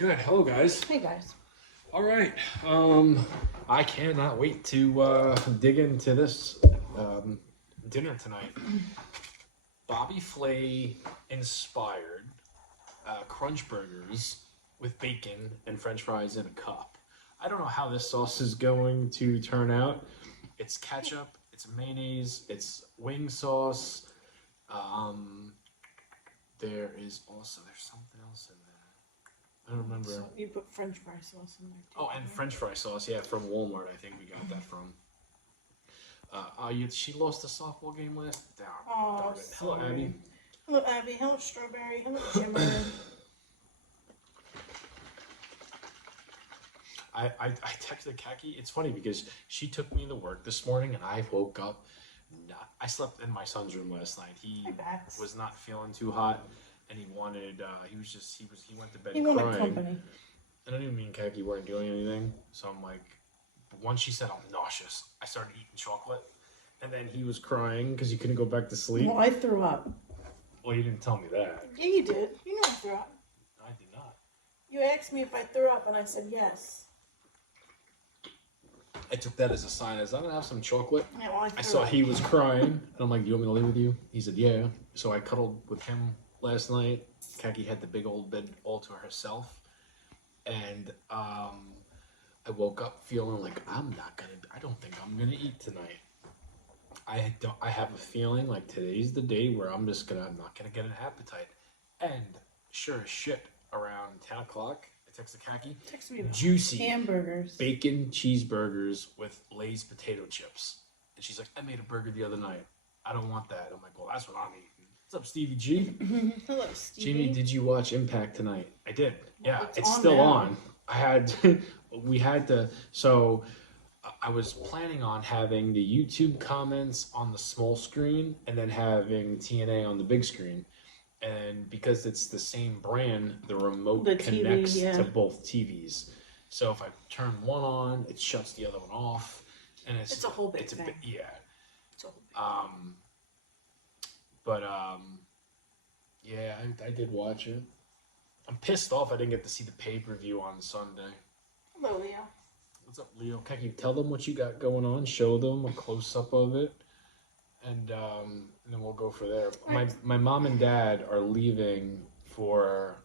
Good. Hello, guys. Hey guys. All right. I cannot wait to dig into this dinner tonight. Bobby Flay inspired crunch burgers with bacon and French fries in a cup. I don't know how this sauce is going to turn out. It's ketchup. It's mayonnaise. It's wing sauce. There's something else in there. I don't remember. So you put French fry sauce in there too. Oh, and French fry sauce, yeah, from Walmart. I think we got that from. She lost the softball game last. Oh, Darn it. Hello, sorry. Abby. Hello, Abby. Hello, Strawberry. Hello, Jimmer. I texted Kaki. It's funny because she took me to work this morning, and I woke up. I slept in my son's room last night. He was not feeling too hot, and he wanted. He went to bed He crying. wanted company. And I didn't mean Kaki weren't doing anything. So I'm like, once she said I'm nauseous, I started eating chocolate. And then he was crying because he couldn't go back to sleep. Well, I threw up. Well, you didn't tell me that. Yeah, you did. You know I threw up. I did not. You asked me if I threw up, and I said yes. I took that as a sign. I'm going to have some chocolate. Yeah, well, I saw he was crying. And I'm like, do you want me to live with you? He said, yeah. So I cuddled with him last night. Kaki had the big old bed all to herself. And I woke up feeling like I don't think I'm gonna eat tonight. I have a feeling like today's the day where I'm not gonna get an appetite. And sure as shit, around 10 o'clock, I texted Kaki. Text me Juicy hamburgers, bacon cheeseburgers with Lay's potato chips. And she's like, I made a burger the other night. I don't want that. I'm like, well, that's what I'm eating. What's up, Stevie G? Hello, Stevie. Jamie, did you watch Impact tonight? I did. Yeah, it's on still now. on. So I was planning on having the YouTube comments on the small screen and then having TNA on the big screen. And because it's the same brand, the remote connects to both TVs. So if I turn one on, it shuts the other one off. And it's a whole big thing. Yeah. It's a whole big Yeah, I did watch it. I'm pissed off I didn't get to see the pay-per-view on Sunday. Hello, Leo. What's up, Leo? Can you tell them what you got going on? Show them a close-up of it. And then we'll go for there. My mom and dad are leaving for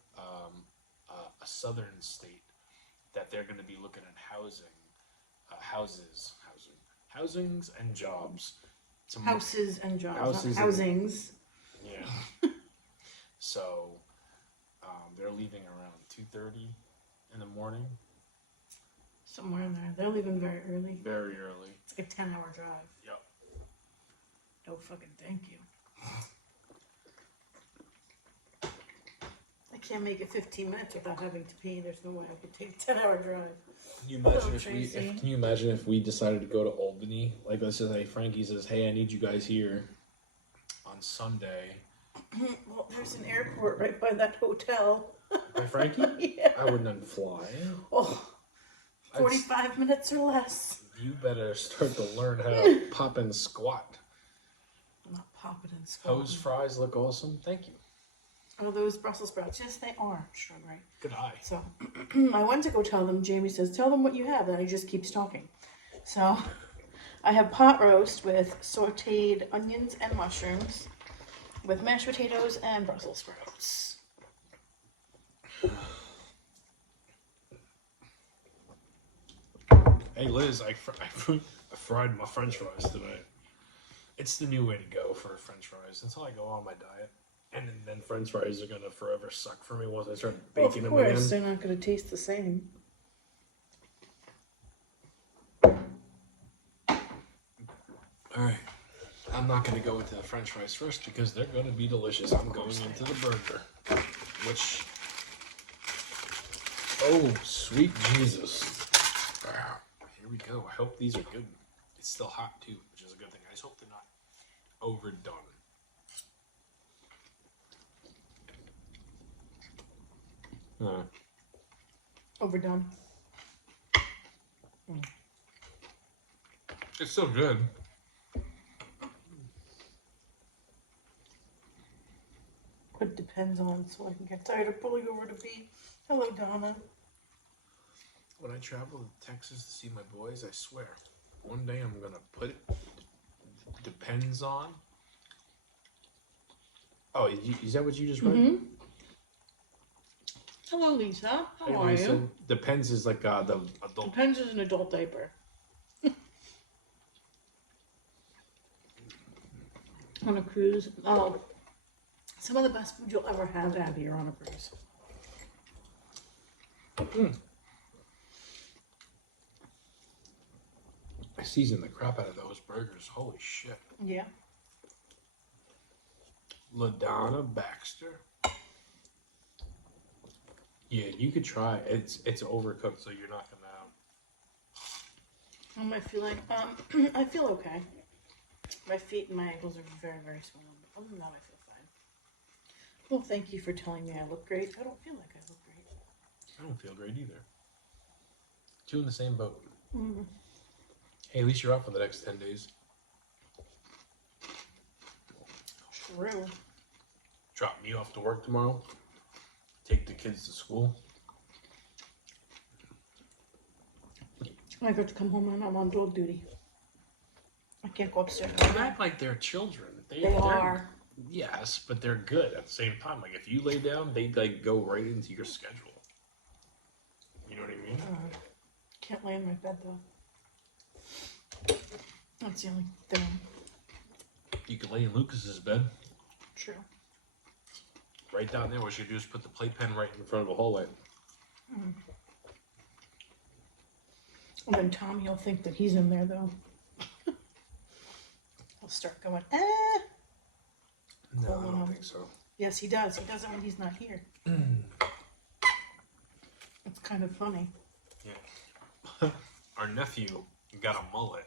a southern state that they're going to be looking at housings and jobs. Houses and jobs. Houses not housings. Yeah. So they're leaving around 2:30 in the morning. Somewhere in there. They're leaving very early. Very early. It's like a 10-hour drive. Yep. No fucking thank you. I can't make it 15 minutes without having to pee. There's no way I could take a 10-hour drive. Can you imagine Tracy. Can you imagine if we decided to go to Albany? Like, let's just say Frankie says, "Hey, I need you guys here on Sunday." Well, there's an airport right by that hotel. By Frankie? Yeah. I wouldn't even fly. Oh, 45 minutes or less. You better start to learn how to pop and squat. I'm not popping and squatting. Those fries look awesome. Thank you. Oh, those Brussels sprouts. Yes, they are. Strawberry. Good eye. So, I went to go tell them. Jamie says, tell them what you have. And he just keeps talking. So, I have pot roast with sauteed onions and mushrooms with mashed potatoes and Brussels sprouts. Hey, Liz, I fried my French fries today. It's the new way to go for French fries until I go on my diet. And then French fries are going to forever suck for me once I start baking them again. Of course, they're not going to taste the same. Alright. I'm not going to go into the French fries first because they're going to be delicious. I'm going into the burger. Which... Oh, sweet Jesus. Wow. Here we go. I hope these are good. It's still hot too, which is a good thing. I just hope they're not overdone. Overdone. It's still good. What depends. Depends on so I can get tired of pulling over to be. Hello, Donna. When I travel to Texas to see my boys, I swear, one day I'm gonna put it. Depends on. Oh, is that what you just read? Mm-hmm. Hello, Lisa. How Hey, are Lisa. you? Depends is like the adult. Depends is an adult diaper. On a cruise. Oh, some of the best food you'll ever have out here on a cruise. I seasoned the crap out of those burgers. Holy shit. Yeah. LaDonna Baxter. Yeah, you could try. It's overcooked, so you're not gonna. How am I feeling? I feel okay. My feet and my ankles are very, very swollen. But other than that, I feel fine. Well, thank you for telling me I look great. I don't feel like I look great. I don't feel great either. Two in the same boat. Mm-hmm. Hey, at least you're off for the next 10 days. True. Drop me off to work tomorrow. Take the kids to school. I got to come home and I'm on dog duty. I can't go upstairs. They act like they're children. They are. Yes, but they're good at the same time. Like if you lay down, they like go right into your schedule. You know what I mean? Can't lay in my bed though. That's the only thing. You could lay in Lucas's bed. True. Right down there. What you do is put the playpen right in front of the hallway. And then Tommy will think that he's in there though. He'll start going, No, I Hold don't on. think so. Yes, he does. He does it when he's not here. It's kind of funny. Yeah. Our nephew got a mullet.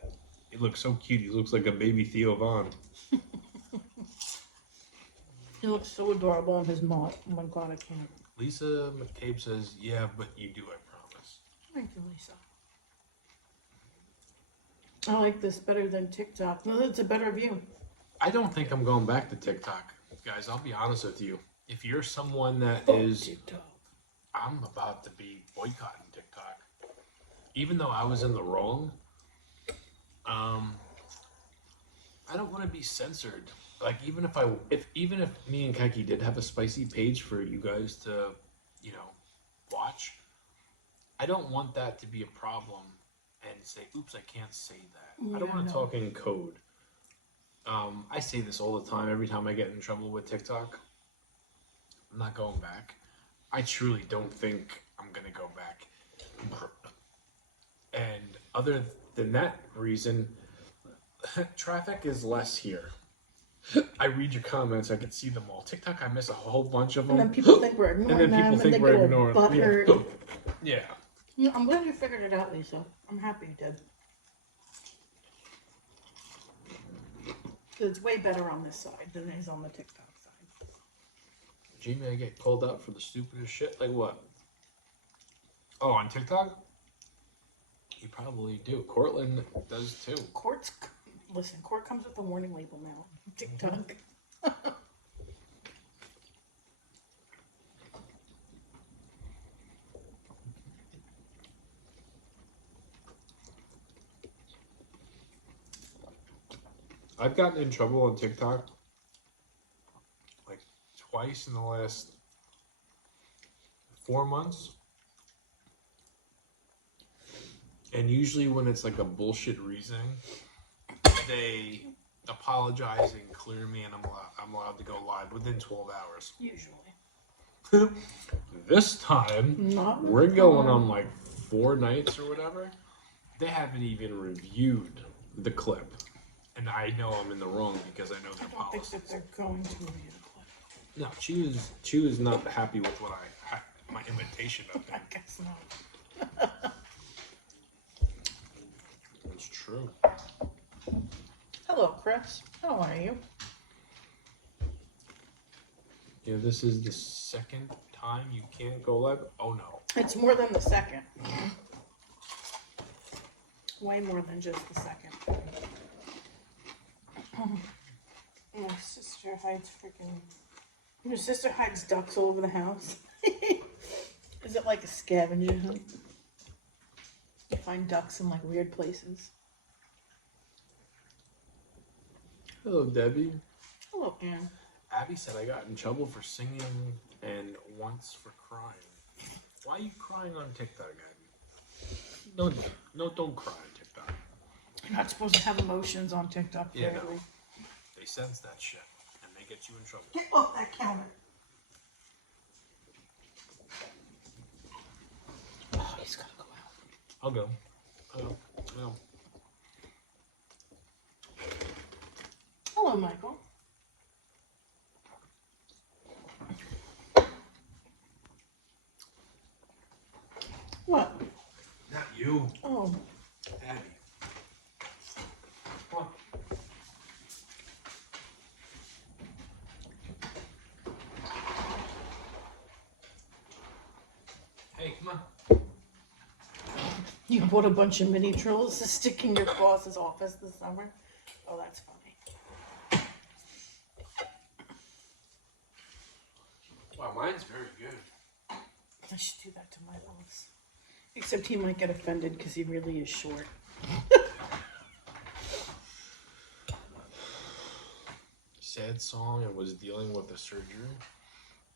He looks so cute. He looks like a baby Theo Vaughn. He looks so adorable in his knot. Oh my god, I can't. Lisa McCabe says, "Yeah, but you do, I promise." Thank you, Lisa. I like this better than TikTok. No, it's a better view. I don't think I'm going back to TikTok, guys. I'll be honest with you. If you're someone that Fuck is, TikTok. I'm about to be boycotting TikTok. Even though I was in the wrong, I don't want to be censored. Like even if me and Kaki did have a spicy page for you guys to, watch, I don't want that to be a problem and say, "Oops, I can't say that." I don't want to talk in code. I say this all the time. Every time I get in trouble with TikTok, I'm not going back. I truly don't think I'm gonna go back. And other than that reason, traffic is less here. I read your comments. I can see them all. TikTok, I miss a whole bunch of them. And then people think we're ignoring them. people think they we're get all ignoring. butthurt. Yeah. Yeah, I'm glad you figured it out, Lisa. I'm happy you did. It's way better on this side than it is on the TikTok side. Jamie, I get called out for the stupidest shit. Like what? Oh, on TikTok? You probably do. Cortland does too. Court comes with a warning label now. TikTok. I've gotten in trouble on TikTok like twice in the last 4 months. And usually when it's like a bullshit reason, they apologize and clear me and I'm allowed to go live within 12 hours. Usually. This time, Not we're going on like 4 nights or whatever. They haven't even reviewed the clip. And I know I'm in the wrong because I know their I don't think policies. that they're going to review the clip. No, she was not happy with what my imitation of I him. guess not. It's true. Hello, Chris. How are you? Yeah, this is the second time you can't go live. Oh no. It's more than the second. Way more than just the second. My sister hides freaking Your sister hides ducks all over the house. Is it like a scavenger hunt? You find ducks in like weird places. Hello, Debbie. Hello, Anne. Abby said I got in trouble for singing and once for crying. Why are you crying on TikTok, Abby? Don't cry on TikTok. You're not supposed to have emotions on TikTok, Yeah, no. apparently. They sense that shit, and they get you in trouble. Get off that counter. Oh, he's gotta go out. I'll go. No. Hello, Michael. What? Not you, Oh, Abby. Come on. Hey, come on. you bought a bunch of mini trolls to stick in your boss's office this summer? Oh, that's funny. Wow, mine's very good. I should do that to my boss. Except he might get offended because he really is short. Sad song and was dealing with the surgery.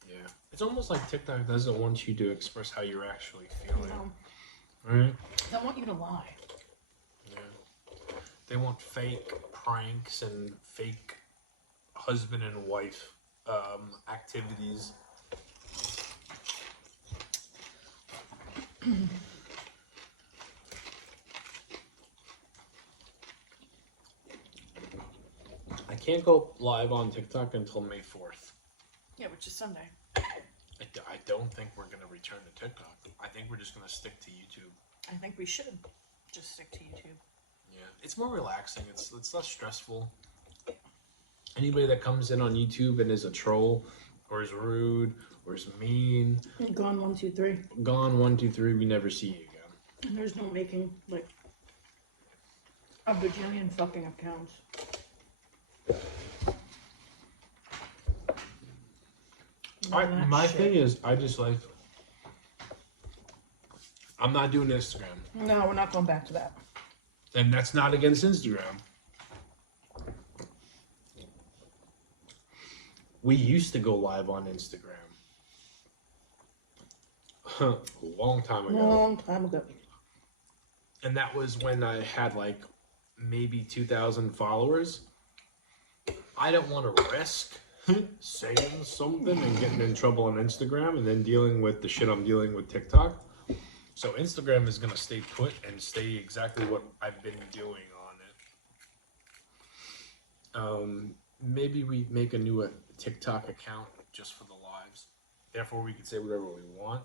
Yeah. It's almost like TikTok doesn't want you to express how you're actually feeling. No, Right? they want you to lie. Yeah. They want fake pranks and fake husband and wife activities. I can't go live on TikTok until May 4th. Yeah, which is Sunday. I don't think we're going to return to TikTok. I think we're just going to stick to YouTube. I think we should just stick to YouTube. Yeah, it's more relaxing. It's less stressful. Anybody that comes in on YouTube and is a troll, or is rude, or is mean, Gone 1, 2, 3. gone 1, 2, 3. We never see you again. And there's no making like a bajillion fucking accounts. My thing is, I just like. I'm not doing Instagram, No, we're not going back to that. and that's not against Instagram. We used to go live on Instagram. A long time ago. Long time ago. And that was when I had like maybe 2,000 followers. I don't want to risk saying something and getting in trouble on Instagram and then dealing with the shit I'm dealing with TikTok. So Instagram is going to stay put and stay exactly what I've been doing on it. Maybe we make a new TikTok account just for the lives. Therefore, we can say whatever we want.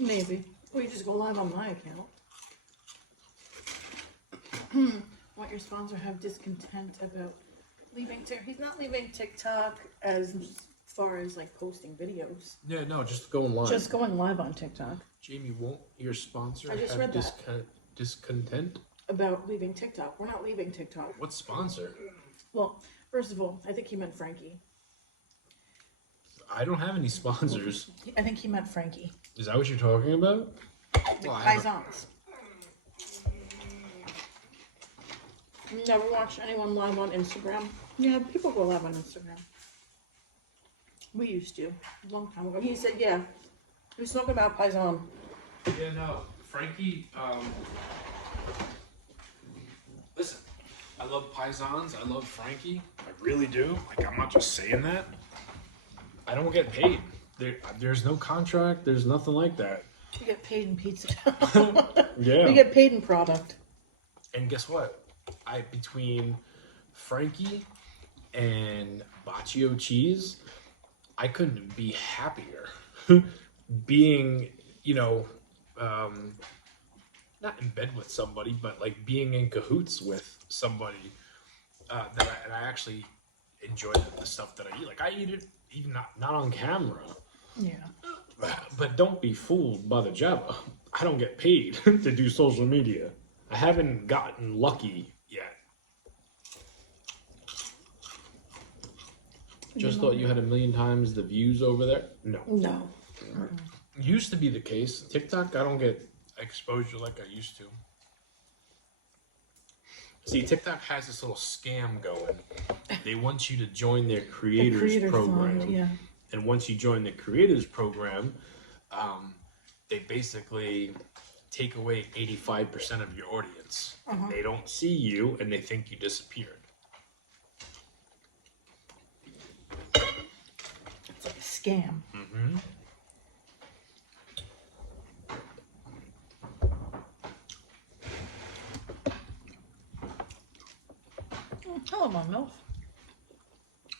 Maybe. Or you just go live on my account. Want your sponsor have discontent about leaving TikTok? He's not leaving TikTok as far as like posting videos. Yeah, no, just going live. Just going live on TikTok. Jamie, won't your sponsor I just have read that. discontent? About leaving TikTok. We're not leaving TikTok. What sponsor? Well, first of all, I think he meant Frankie. I don't have any sponsors. I think he meant Frankie. Is that what you're talking about? Well, I have Paisans. Never watched anyone live on Instagram. Yeah, people go live on Instagram. We used to. A long time ago. He said, yeah. He was talking about Paisan. Yeah, no. Frankie, listen, I love Paisans. I love Frankie. I really do. Like, I'm not just saying that. I don't get paid. There's no contract. There's nothing like that. We get paid in pizza. Yeah. We get paid in product. And guess what? Between Frankie and Baccio Cheese, I couldn't be happier. Being, not in bed with somebody, but like being in cahoots with somebody that I actually enjoy the stuff that I eat. Like I eat it even not on camera. Yeah. But don't be fooled by the Jabba. I don't get paid to do social media. I haven't gotten lucky yet. Just thought you had 1,000,000 times the views over there. No. No. Used to be the case. TikTok, I don't get exposure like I used to. See, TikTok has this little scam going. They want you to join their creators program. Fund, yeah. And once you join the creators program, they basically take away 85% of your audience. They don't see you and they think you disappeared. It's like a scam. Mm-hmm. Hello, my MILF.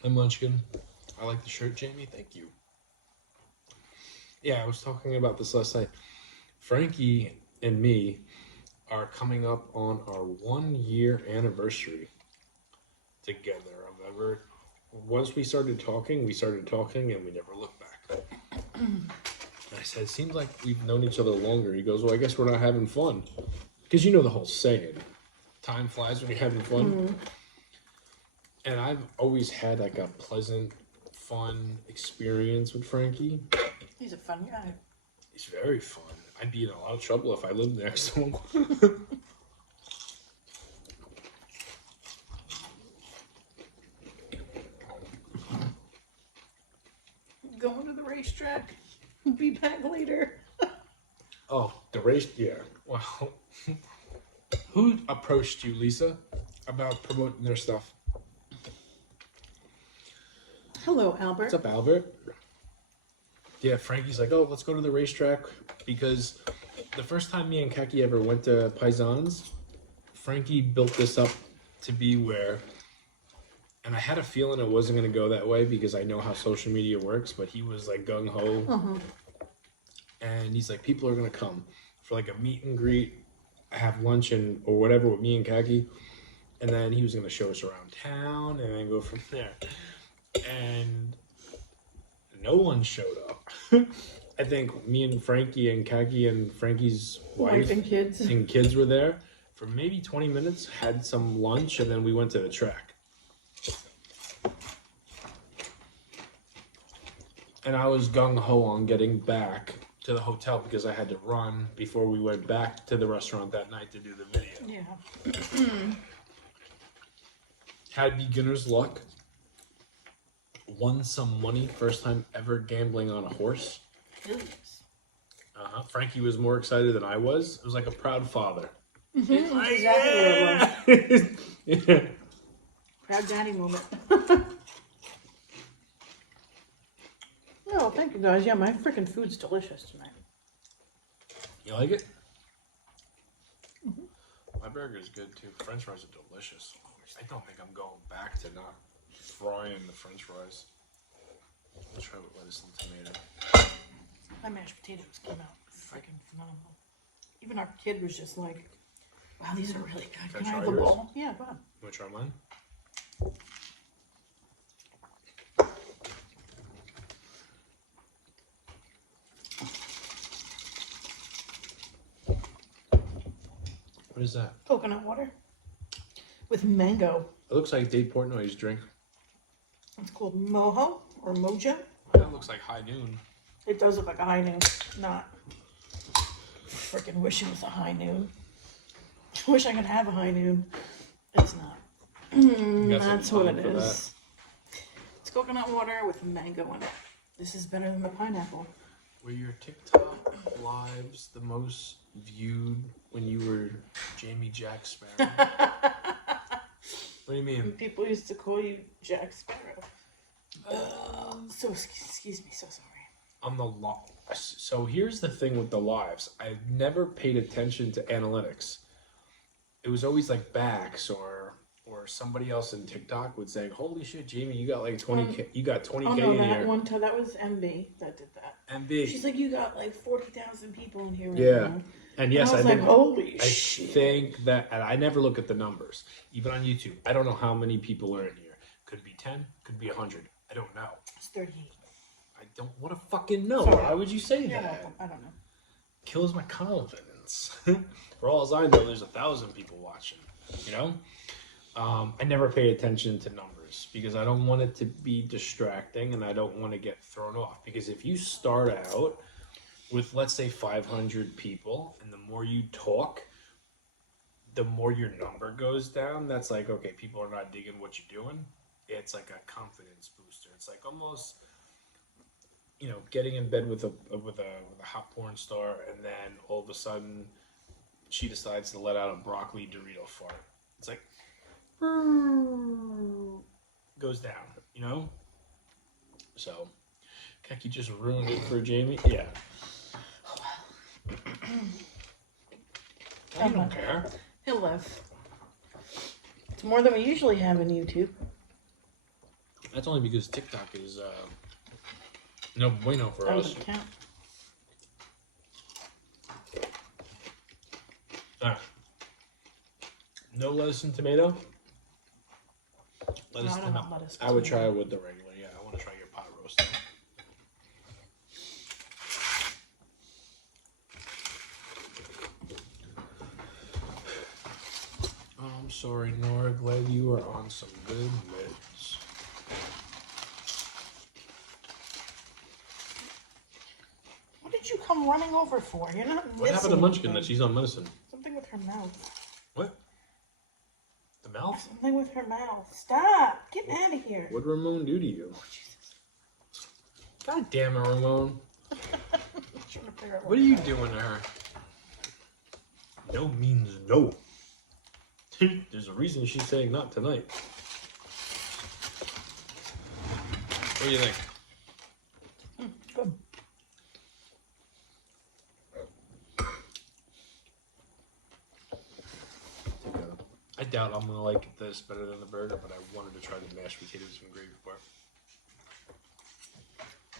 I'm Munchkin. I like the shirt, Jamie. Thank you. Yeah, I was talking about this last night. Frankie and me are coming up on our 1-year anniversary together. Once we started talking, and we never looked back. And I said, seems like we've known each other longer. He goes, well, I guess we're not having fun. Because you know the whole saying, time flies when you're having fun. Mm-hmm. And I've always had like a pleasant, fun experience with Frankie. He's a fun guy. He's very fun. I'd be in a lot of trouble if I lived next to him. Going to the racetrack. Be back later. Oh, the race? Yeah. Well, who approached you, Lisa, about promoting their stuff? Hello, Albert. What's up, Albert? Yeah, Frankie's like, oh, let's go to the racetrack, because the first time me and Kaki ever went to Paisans, Frankie built this up to be where, and I had a feeling it wasn't going to go that way because I know how social media works, but he was like gung-ho. Uh-huh. And he's like, people are going to come for like a meet and greet, have lunch or whatever with me and Kaki, and then he was going to show us around town and then go from there. And no one showed up. I think me and Frankie and Kaki and Frankie's wife and kids were there for maybe 20 minutes, had some lunch, and then we went to the track. And I was gung-ho on getting back to the hotel because I had to run before we went back to the restaurant that night to do the video. Yeah. Had beginner's luck. Won some money, first time ever gambling on a horse. Millions. Frankie was more excited than I was. It was like a proud father. Mm-hmm. Like, exactly what it was. Yeah. Proud daddy moment. Oh, thank you guys. Yeah, my freaking food's delicious tonight. You like it? Mm-hmm. My burger's good too. French fries are delicious. I don't think I'm going back to not frying the French fries. Let's try with lettuce and tomato. My mashed potatoes came out freaking phenomenal. Even our kid was just like, wow, these are really good. Can I have the bowl? Yeah, go on. You want to try mine? What is that? Coconut water with mango. It looks like Dave Portnoy's drink. It's called Mojo or Moja. That looks like High Noon. It does look like a high noon. Not. Freaking wish it was a high noon. Wish I could have a high noon. It's not. That's what it is. It's coconut water with mango in it. This is better than the pineapple. Were your TikTok lives the most viewed when you were Jamie Jack Sparrow? What do you mean? People used to call you Jack Sparrow. So excuse me, so sorry. On the so here's the thing with the lives. I never paid attention to analytics. It was always like Bax or somebody else in TikTok would say, "Holy shit, Jamie, you got like 20K. You got 20K in here." That was MB that did that. MB. She's like, you got like 40,000 people in here right now. And yes, I was like, holy I shit. think that, and I never look at the numbers, even on YouTube. I don't know how many people are in here. Could be 10, could be 100. I don't know. It's 38. I don't want to fucking know. Sorry. Why would you say that? I don't know. Kills my confidence. For all as I know, there's 1,000 people watching. You know. I never pay attention to numbers because I don't want it to be distracting and I don't want to get thrown off. Because if you start out with, let's say, 500 people, and the more you talk, the more your number goes down. That's like, okay, people are not digging what you're doing. It's like a confidence booster. It's like almost, getting in bed with a hot porn star, and then all of a sudden she decides to let out a broccoli Dorito fart. It's like goes down. So, Keki just ruined it for Jamie. Yeah. I don't care. He'll live. It's more than we usually have in YouTube. That's only because TikTok is no bueno for That us. doesn't count. No lettuce and tomato. No, I don't want lettuce and I would tomato. try it with the regular. Yeah, I want to try your pot roast. Oh, I'm sorry, Nora. Glad you are on some good meds. What did you come running over for? You're not missing What happened to Munchkin anything. that she's on medicine? Something with her mouth. What? The mouth? Something with her mouth. Stop! Get out of here. What'd Ramon do to you? Oh, Jesus. God damn it, Ramon. I'm trying to figure out What are you doing to her? No means no. There's a reason she's saying not tonight. What do you think? Good. I doubt I'm gonna like this better than the burger, but I wanted to try the mashed potatoes and gravy part.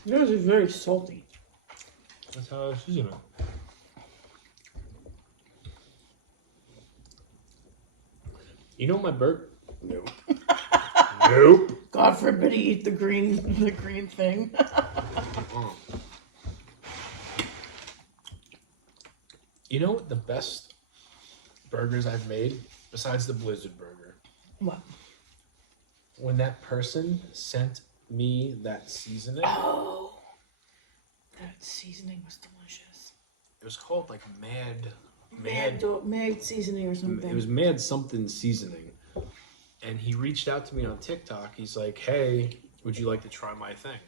Yours is very salty. That's how I season it. You know my burger? No. Nope. God forbid he eat the green thing. You know what the best burgers I've made, besides the Blizzard burger? What? When that person sent me that seasoning, Oh, that seasoning was delicious. it was called like Mad Mad seasoning or something. It was Mad something seasoning. And he reached out to me on TikTok. He's like, "Hey, would you like to try my thing?"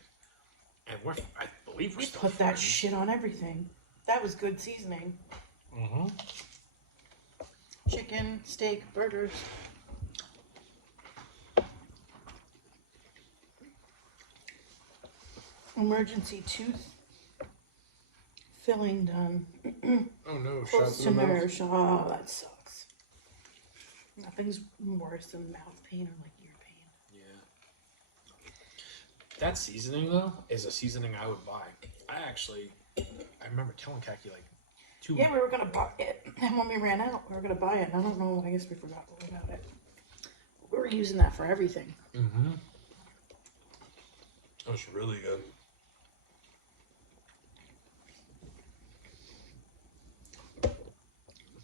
And I believe we're We still put that friends. shit on everything. That was good seasoning. Mm-hmm. Chicken, steak, burgers. Emergency tooth filling done. Oh no! Close to marriage. Oh, that sucks. Nothing's worse than mouth pain or like ear pain. Yeah. That seasoning though is a seasoning I would buy. I remember telling Kaki like 2 Yeah, we were gonna buy it, and when we ran out, we were gonna buy it. And I don't know. I guess we forgot about it. We were using that for everything. Mm-hmm. That was really good.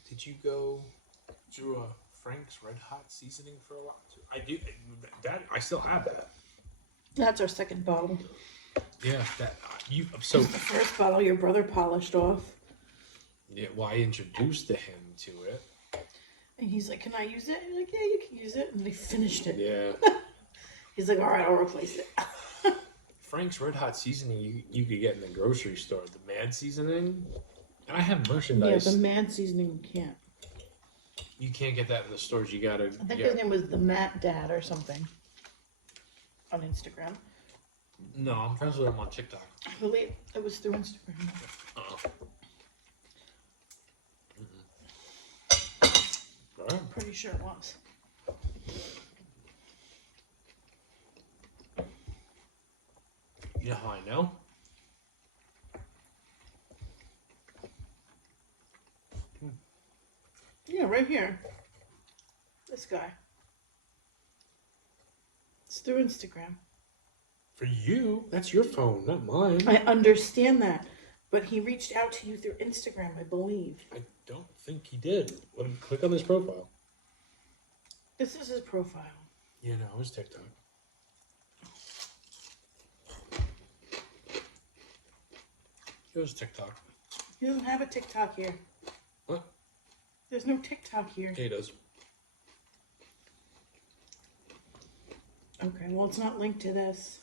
Did you go through a Frank's Red Hot seasoning for a while? I do. That I still have that. That's our second bottle. Yeah, that so. The first bottle your brother polished off, Yeah, well, I introduced to him to it. and he's like, "Can I use it?" He's like, "Yeah, you can use it." And they finished it. Yeah. He's like, "All right, I'll replace it." Frank's Red Hot seasoning you could get in the grocery store. The Mad seasoning, and I have merchandise. Yeah, the Mad seasoning you can't. You can't get that in the stores. You gotta. I think his name was the Matt Dad or something on Instagram. No, I'm friends with him on TikTok. I believe it was through Instagram. Alright. Pretty sure it was. You know how I know? Yeah, right here. This guy. It's through Instagram. For you, that's your phone, not mine. I understand that, but he reached out to you through Instagram, I believe. I don't think he did. Let him click on his profile. This is his profile. Yeah, no, it was TikTok. It was TikTok. He doesn't have a TikTok here. What? There's no TikTok here. Yeah, he does. Okay, well, it's not linked to this.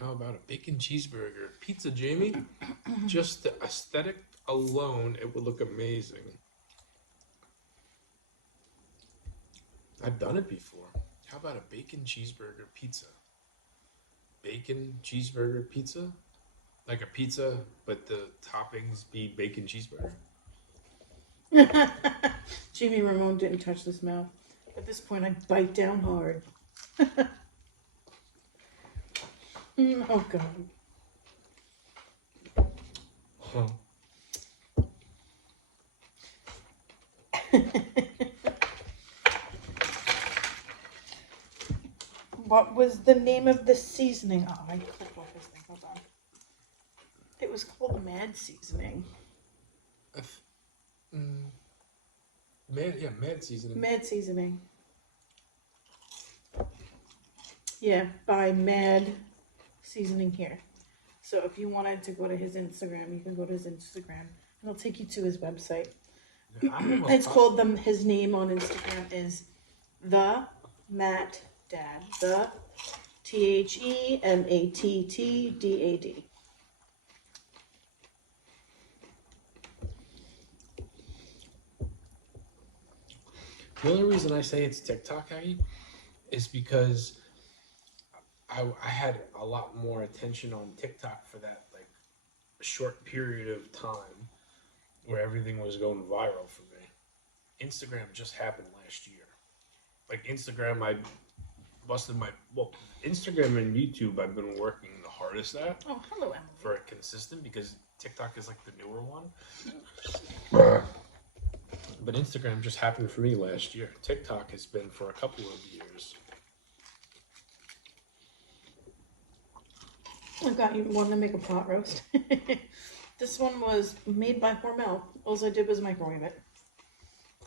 How about a bacon cheeseburger? Pizza, Jamie? Just the aesthetic alone, it would look amazing. I've done it before. How about a bacon cheeseburger pizza? Bacon cheeseburger pizza? Like a pizza, but the toppings be bacon cheeseburger. Jimmy Ramone didn't touch this mouth. At this point, I bite down hard. Oh, God. Huh. What was the name of the seasoning? Oh, I clicked off this thing. Hold on. It was called Mad Seasoning. Mad seasoning. Mad Seasoning. Yeah, by Mad Seasoning here. So if you wanted to go to his Instagram, you can go to his Instagram, and it'll take you to his website. It's called his name on Instagram is the Matt Dad. The TheMattDad. The only reason I say it's TikTok, Aggie, is because I had a lot more attention on TikTok for that like short period of time where everything was going viral for me. Instagram just happened last year. Like Instagram, I busted Instagram and YouTube I've been working the hardest at. Oh, hello, Emily. For it consistent because TikTok is like the newer one. But Instagram just happened for me last year. TikTok has been for a couple of years. I got you one to make a pot roast. This one was made by Hormel. All I did was microwave it.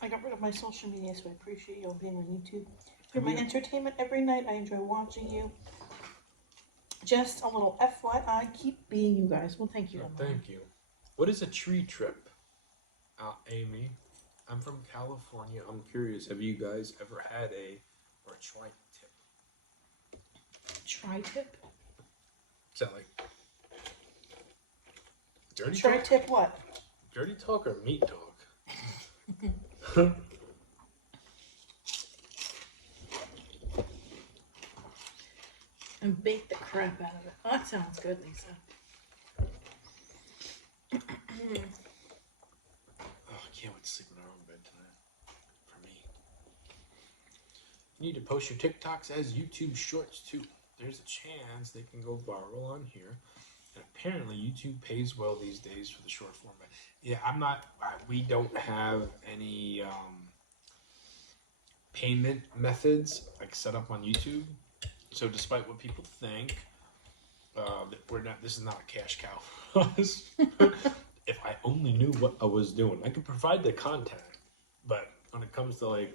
I got rid of my social media, so I appreciate y'all being on YouTube. You're my entertainment every night. I enjoy watching you. Just a little FYI, keep being you guys. Well, thank you. Oh, thank you. What is a tree trip, Amy? I'm from California. I'm curious. Have you guys ever had a tri-tip? Tri-tip? Is that like dirty talk? Tri-tip what? Dirty talk or meat talk? And bake the crap out of it. Oh, that sounds good, Lisa. Oh, I can't wait to sleep in our own bed tonight. For me. You need to post your TikToks as YouTube shorts too. There's a chance they can go viral on here. And apparently YouTube pays well these days for the short format. Yeah, we don't have any payment methods like set up on YouTube. So despite what people think, this is not a cash cow for us. If I only knew what I was doing, I could provide the content. But when it comes to like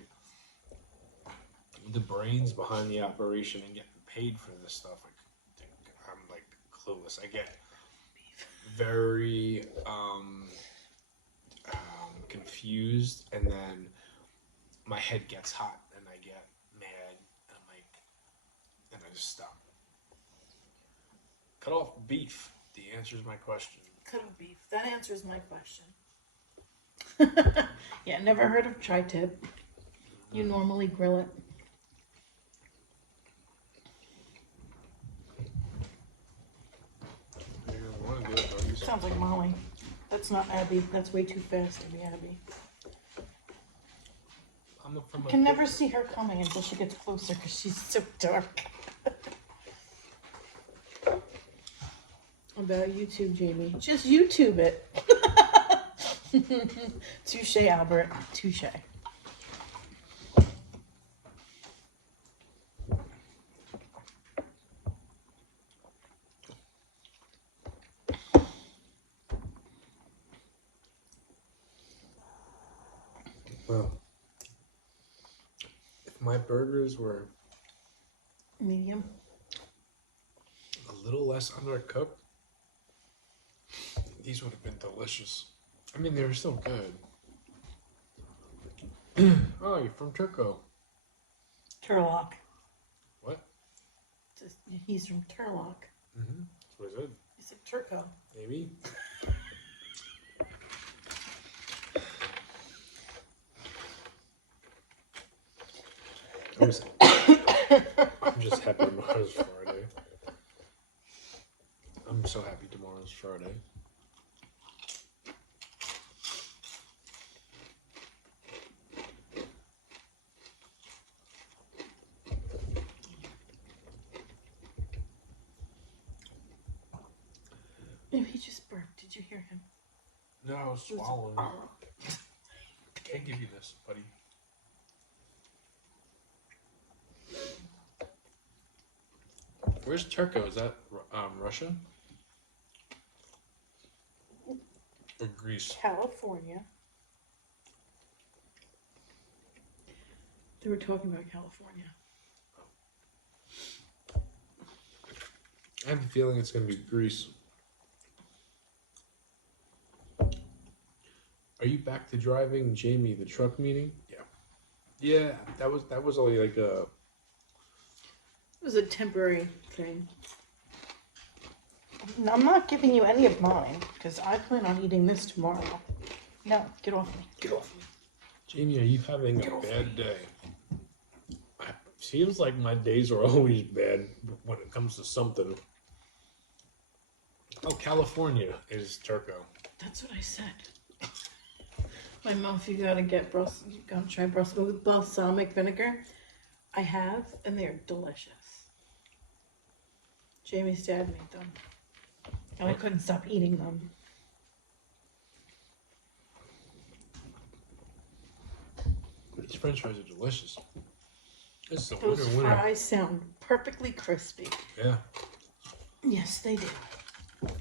the brains behind the operation and getting paid for this stuff, I'm like clueless. I get very confused, and then my head gets hot, and I get mad, and I just stop. Cut off beef. The answer is my question. Cut off beef. That answers my question. Yeah, never heard of tri-tip. You normally grill it. Sounds like Molly. That's not Abby. That's way too fast to be Abby. I can never see her coming until she gets closer because she's so dark. About YouTube, Jamie. Just YouTube it. Touche, Albert. Touche. Well, my burgers were Medium. a little less undercooked, these would have been delicious. I mean, they were still good. Oh, you're from Turco. Turlock. What? He's from Turlock. Mm-hmm. That's what I said. He's a Turco. Maybe. I'm just happy tomorrow's Friday. I'm so happy tomorrow's Friday. Maybe he just burped. Did you hear him? No, I was swallowing. Can't give you this, buddy. Where's Turco? Is that Russia? Or Greece? California. They were talking about California. I have a feeling it's going to be Greece. Are you back to driving Jamie the truck meeting? Yeah. Yeah, that was only like a... It was a temporary thing. I'm not giving you any of mine, because I plan on eating this tomorrow. No, get off me. Get off me. Jamie, are you having a bad day? Seems like my days are always bad when it comes to something. Oh, California is Turco. That's what I said. My mouth, you gotta try Brussels with balsamic vinegar. I have, and they're delicious. Jamie's dad made them, and I couldn't stop eating them. These French fries are delicious. This is a Those winner. fries sound perfectly crispy. Yeah. Yes, they do.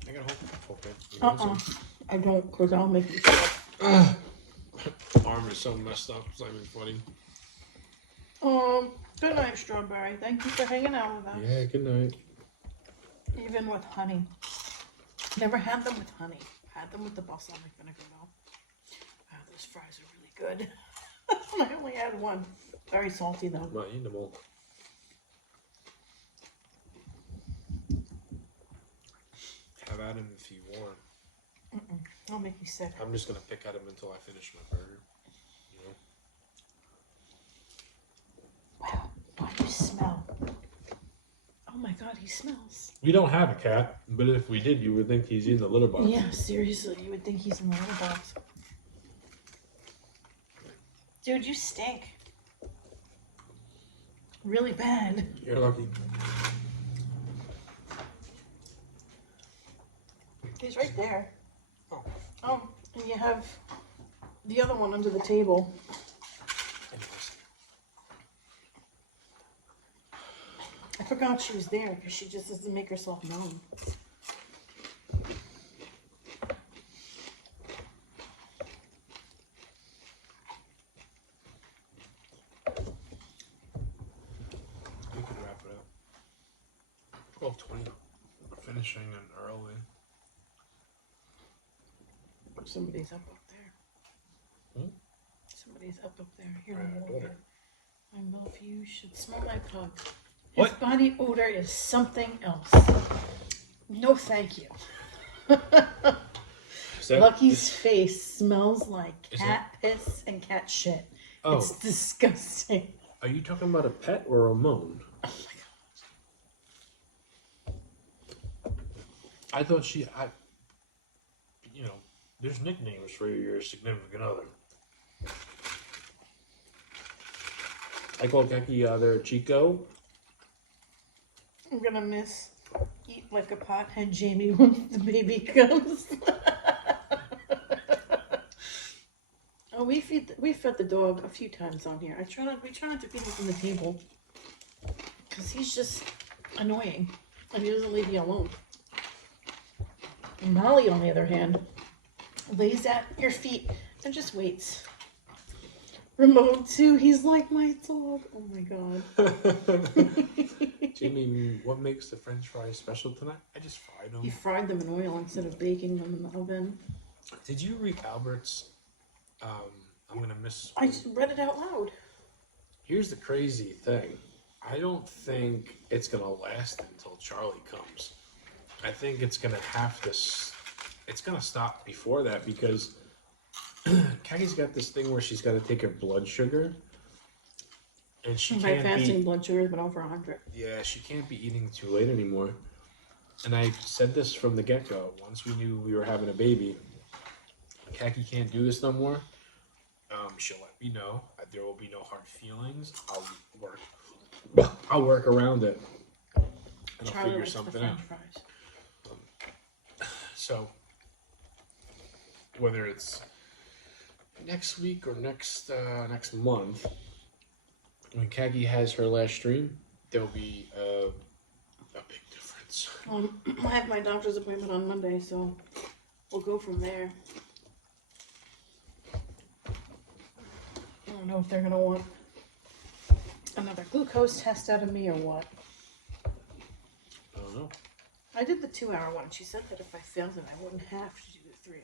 I got a whole cup. I don't, because I'll make you sick. Arm is so messed up. It's not even funny. Good night, Strawberry. Thank you for hanging out with us. Yeah, good night. Even with honey. Never had them with honey. Had them with the balsamic vinegar though. Wow, those fries are really good. I only had one. Very salty though. I'm not eating them all. Have at him if you want. Don't make me sick. I'm just gonna pick at him until I finish my burger. You know? Wow, what do you smell? Oh my god, he smells. We don't have a cat, but if we did, you would think he's in the litter box. Yeah, seriously, you would think he's in the litter box. Dude, you stink. Really bad. You're lucky. He's right there. Oh. Oh, and you have the other one under the table. Anyways. I forgot she was there because she just doesn't make herself known. We could wrap it up. 12:20. We're finishing an early. Somebody's up there. Hmm? Somebody's up there. Here, My I'm daughter. My milk, you should smell my pug. What? His body odor is something else. No, thank you. Lucky's face smells like cat piss and cat shit. Oh. It's disgusting. Are you talking about a pet or a moan? Oh my god. I thought you know, there's nicknames for your significant other. I call Keki either Chico. I'm gonna miss eat like a pothead Jamie when the baby comes. Oh, we fed the dog a few times on here. We try not to feed him from the table because he's just annoying and he doesn't leave me alone. And Molly, on the other hand, lays at your feet and just waits. Ramon too. He's like my dog. Oh my god. Jamie, what makes the French fries special tonight? I just fried He them. fried them in oil instead of baking them in the oven. Did you read Albert's? I'm gonna miss. I just read it out loud. Here's the crazy thing. I don't think it's gonna last until Charlie comes. I think it's gonna have to. It's gonna stop before that because Kaki's got this thing where she's got to take her blood sugar, and she My can't fasting be. blood sugar has been over 100. Yeah, she can't be eating too late anymore. And I said this from the get-go. Once we knew we were having a baby, Kaki can't do this no more. She'll let me know. There will be no hard feelings. I'll work around it, and I'll Charlie figure likes the something out. French fries. So whether it's next week or next month, when Kagi has her last stream, there'll be a big difference. I have my doctor's appointment on Monday, so we'll go from there. I don't know if they're gonna want another glucose test out of me or what. I don't know. I did the 2-hour one. She said that if I failed it, I wouldn't have to do the 3-hour.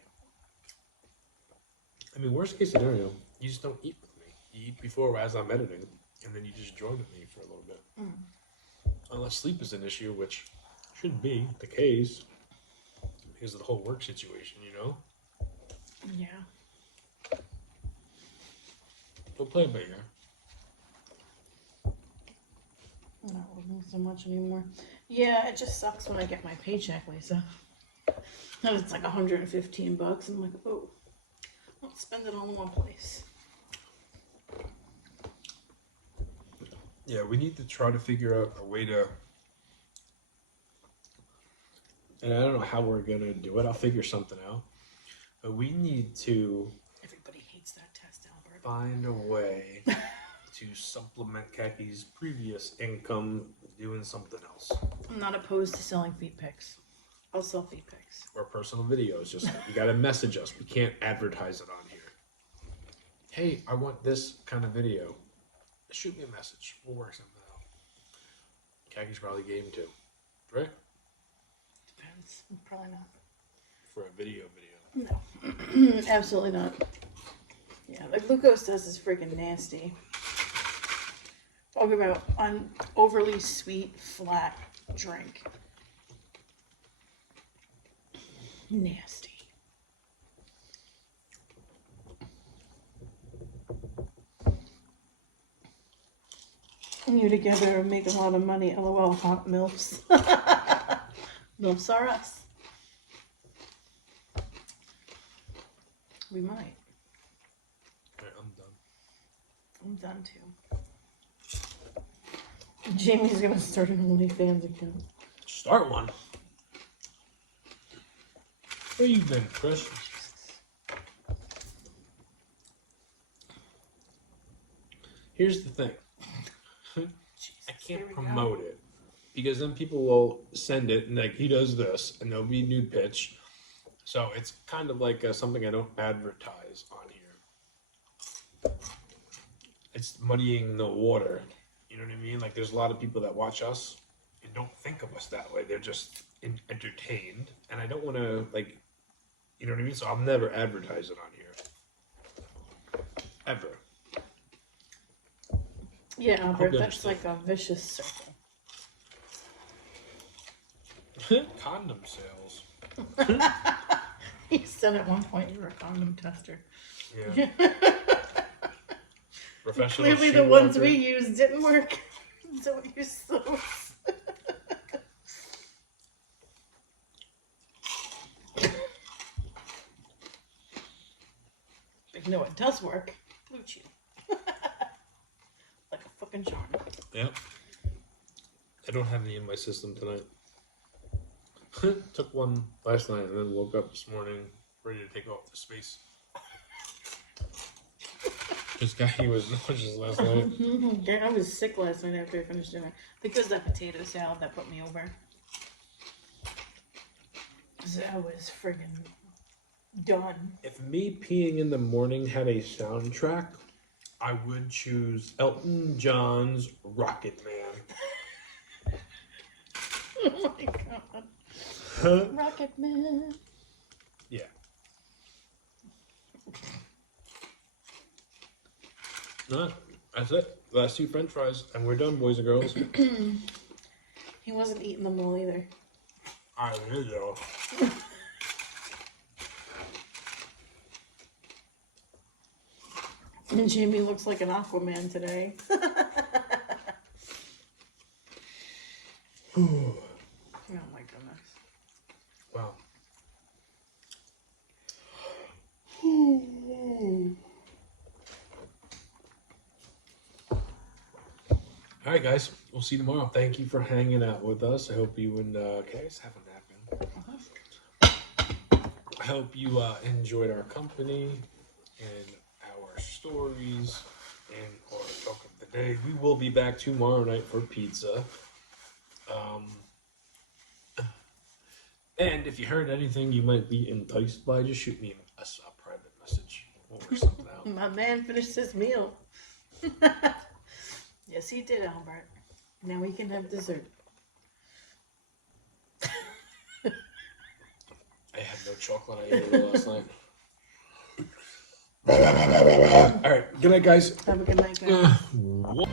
I mean, worst case scenario, you just don't eat with me. You eat before as I'm editing, and then you just join with me for a little bit. Unless sleep is an issue, which shouldn't be the case because of the whole work situation, you know? Yeah. We'll play it by ear. I'm not working so much anymore. Yeah, it just sucks when I get my paycheck, Lisa. And it's like $115. I'm like, oh, I'll spend it all in one place. Yeah, we need to try to figure out a way to, and I don't know how we're gonna do it. I'll figure something out. But we need to Everybody hates that test, Albert. find a way to supplement Kaki's previous income doing something else. I'm not opposed to selling feet pics. I'll sell feet pics. Or personal videos. Just you gotta message us. We can't advertise it on here. Hey, I want this kind of video. Shoot me a message. We'll work something out. Kaki's probably game too. Right? Depends. Probably not. For a video. No. Absolutely not. Yeah, the glucose test is freaking nasty. Talking about an overly sweet, flat drink. Nasty. You together make a lot of money. LOL, hot MILFs. MILFs are us. We might. Alright, I'm done. I'm done too. Jamie's gonna start an OnlyFans account. Start one. Where you been, Chris? Here's the thing. I can't promote it because then people will send it and like he does this and there'll be nude pitch. So it's kind of like something I don't advertise on here. It's muddying the water. You know what I mean? Like there's a lot of people that watch us and don't think of us that way. They're just entertained, and I don't want to like, you know what I mean? So I'll never advertise it on here. Ever. Yeah, Albert, you that's like a vicious circle. Condom sales. He said at one point you were a condom tester. Yeah. Professional. Clearly shoe the ones walker. we used didn't work. Don't use those. But you know what does work? Blue Chew. Like a fucking charm. Yep. I don't have any in my system tonight. Took one last night and then woke up this morning ready to take off the space. This guy was nauseous last night. Yeah, I was sick last night after I finished dinner. Because that potato salad that put me over. 'Cause I was friggin' done. If me peeing in the morning had a soundtrack, I would choose Elton John's Rocket Man. Oh my god. Rocket Man. Yeah. No, that's it. Last two French fries, and we're done, boys and girls. He wasn't eating them all either. I did though. And Jamie looks like an Aquaman today. Oh my goodness. Wow. All right, guys. We'll see you tomorrow. Thank you for hanging out with us. I hope you and guys have a napkin. I hope you enjoyed our company and our stories and our talk of the day. We will be back tomorrow night for pizza. And if you heard anything you might be enticed by, just shoot me a private message. We'll work something out. My man finished his meal. Yes, he did, Albert. Now we can have dessert. I had no chocolate. I ate it last night. All right. Good night, guys. Have a good night, guys. What?